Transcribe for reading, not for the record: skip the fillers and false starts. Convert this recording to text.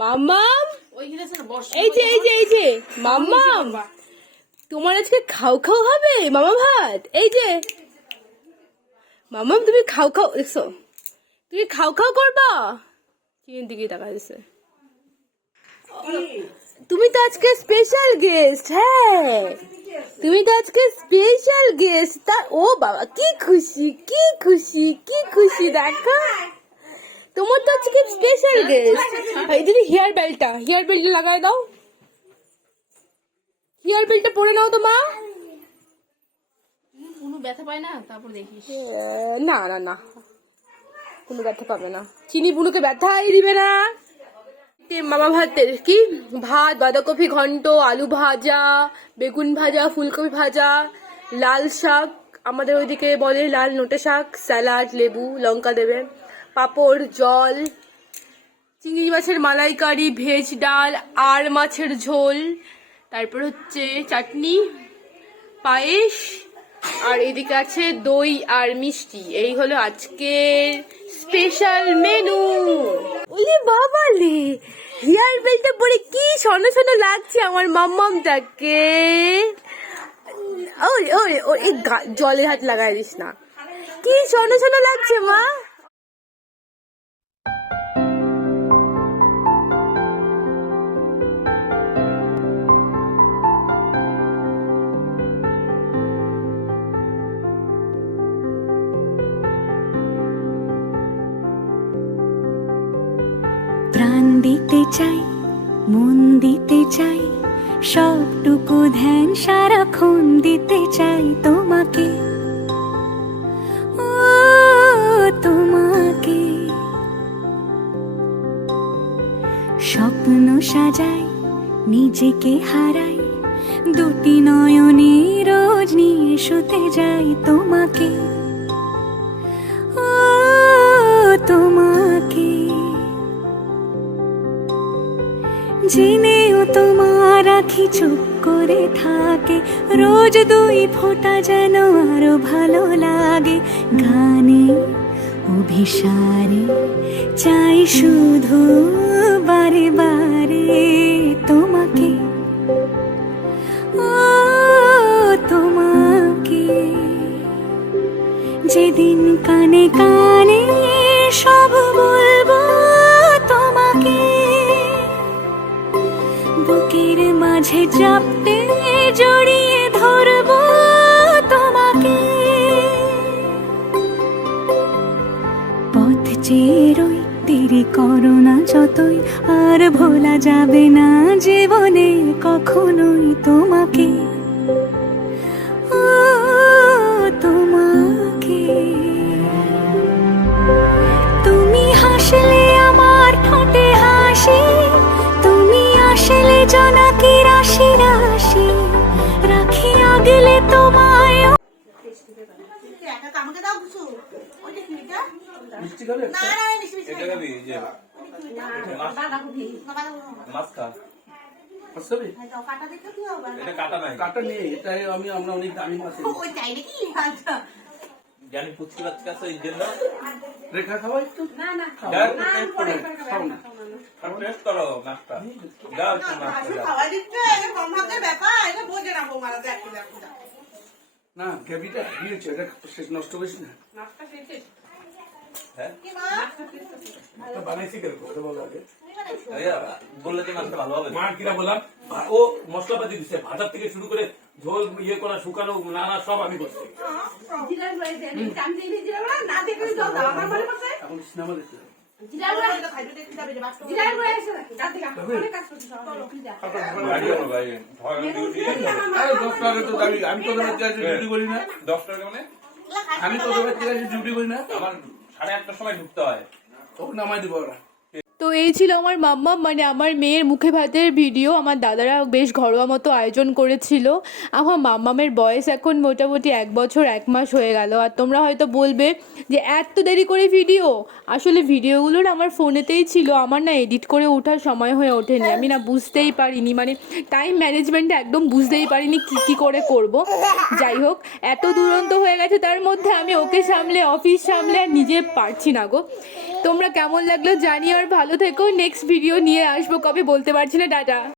মাম্মাম, এই যে মাম্মাম, তোমার আজকে খাও খাও হবে মামা ভাত। এই যে মাম্মাম, তুমি খাও খাও, দেখছো তুমি খাও খাও করবা। চিনির দিকে তাকা দিছে। তুমি তো আজকে স্পেশাল গেস্ট। হ্যাঁ, তুমি তো আজকে স্পেশাল গেস্ট। তা ও বাবা, কি খুশি কি খুশি কি খুশি, দেখো তোমার তো আজকে স্পেশাল গেস্ট। এই দিদি হেয়ার বেল্টটা লাগাই দাও, হেয়ার বেল্টটা পরে নাও তো মা। কোনো ব্যথা পায় না, তারপর দেখিস। না না না, কোনো ব্যথা পাবে না। চিনি বুনুকে ব্যথাই দিবে না। মামা ভাতের কি ভাত, বাঁধাকপি ঘন্ট, আলু ভাজা, বেগুন ভাজা, ফুলকপি ভাজা, লাল শাক, আমাদের ওইদিকে বলে লাল নোটে শাক, স্যালাড, লেবু লঙ্কা দেবে, পাঁপড়, জল, চিংড়ি মাছের মালাইকারি, ভেজ ডাল, আর মাছের ঝোল, তারপর হচ্ছে চাটনি, পায়েস, আর এদিকে আছে দই আর মিষ্টি। এই হলো আজকের স্পেশাল মেনু। ওলে বাবালে, হেয়ার বেল্টটা পরে কি সোনা সোনা লাগছে আমার মাম্মামটাকে। ওই ওই ওই জলে হাত লাগাই দিস না, কি সোনা সোনা লাগছে মা। প্রাণ দিতে চাই, মন দিতে চাই, সবটুকু ধ্যান সারাক্ষণ দিতে চাই তোমাকে, ও তোমাকে। স্বপ্ন সাজাই, নিজেকে হারাই, দুটি নয়নে রোজ নিয়ে শুতে যাই তোমাকে, ও তোমাকে। জেনেও তোমার আখি চুপ করে থাকে, রোজ দুই ফোঁটা যেন আরো ভালো লাগে। গানে অভিসারে চাই শুধু বারে বারে তোমাকে, ও তোমাকে। যেদিন কানে কানে সব বলবো তোমাকে, বুকের মাঝে চাপতে জড়িয়ে ধরবো তোমাকে। পথ চেয়ে রই, দেরি করো না যতই, আর ভোলা যাবে না জীবনে কখনোই তোমাকে, ও তোমাকে। তুমি হাসলে আমার ঠোঁটে হাসি, তুমি আসলে জোনাকি রাশি রাশি, রাখি আগলে তোমায়। জানি পুচকি বাচ্চা আছে এই জন্য রেখা খাওয়া একটু টেস্ট করো নাস্তা দাও একটু নাস্তা না গ্যাবিটা দিয়েছে, এটা শেষ নষ্ট করিস না। হ্যাঁ বানাইছি কেরকম ওটা বলো আগে। বললে যে মাছটা ভালো হবে মা কিরা বললাম, ও মশলাপাতি দিচ্ছে, ভাজার থেকে শুরু করে ঝোল ইয়ে করা, শুকানো, নানা সব আমি করছি। এখন সিনেমা দেখতে যাবো। আরে 10 টাকা তো দাবি, আমি তো ডিউটি করি না। 10 টাকা মানে আমি তো ডিউটি করি না, আমার 8:30টার সময় ঢুকতে হয়, তখন নামাই দিব ওরা। তো এই ছিল আমার মাম্মা, মানে আমার মেয়ের মুখে ভাতের ভিডিও। আমার দাদারা বেশ ঘরোয়া মতো আয়োজন করেছিল। আমার মাম্মামের বয়স এখন মোটামুটি 1 বছর 1 মাস হয়ে গেল। আর তোমরা হয়তো বলবে যে এত দেরি করে ভিডিও, আসলে ভিডিওগুলোর আমার ফোনেতেই ছিল, আমার না এডিট করে ওঠার সময় হয়ে ওঠেনি। আমি না বুঝতেই পারিনি, মানে টাইম ম্যানেজমেন্টটা একদম বুঝতেই পারিনি কী করে করব। যাই হোক, এত দুরন্ত হয়ে গেছে, তার মধ্যে আমি ওকে সামলে, অফিস সামলে আর নিজে পারছি না গো। তোমরা কেমন লাগলো জানিও, আর ভালো থেকো। নেক্সট ভিডিও নিয়ে আসবো কবে বলতে পারছি না। টাটা।